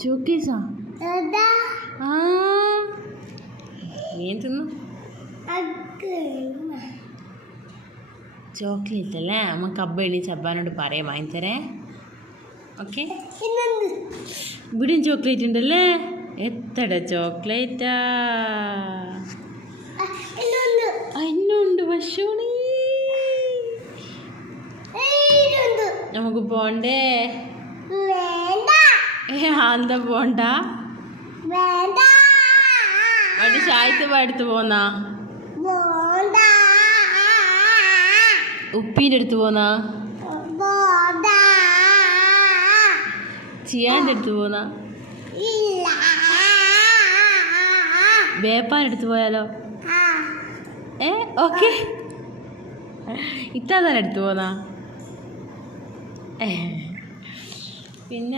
ഷോക്കേസാ ആ നീ തിന്നു ചോക്ലേറ്റ് അല്ലേ നമുക്ക് അബ്ബ എണീച്ച് അബ്ബാനോട് പറയാം വാങ്ങിത്തരേ ഓക്കെ ഇവിടെയും ചോക്ലേറ്റ് ഉണ്ടല്ലേ എത്ര ചോക്ലേറ്റാ അതിനുണ്ട് പശുണി നമുക്ക് പോണ്ടേ എന്താ പോണ്ട വണ്ടി ചായത്ത് അടുത്ത് പോന്നാ ഉപ്പീൻ്റെ അടുത്ത് പോന്നാ ചിയാൻ്റെ അടുത്ത് പോന്നാ വേപ്പാൻ്റെ അടുത്ത് പോയാലോ ഓക്കെ ഇത്താതാൻ അടുത്ത് പോന്നാ പിന്നെ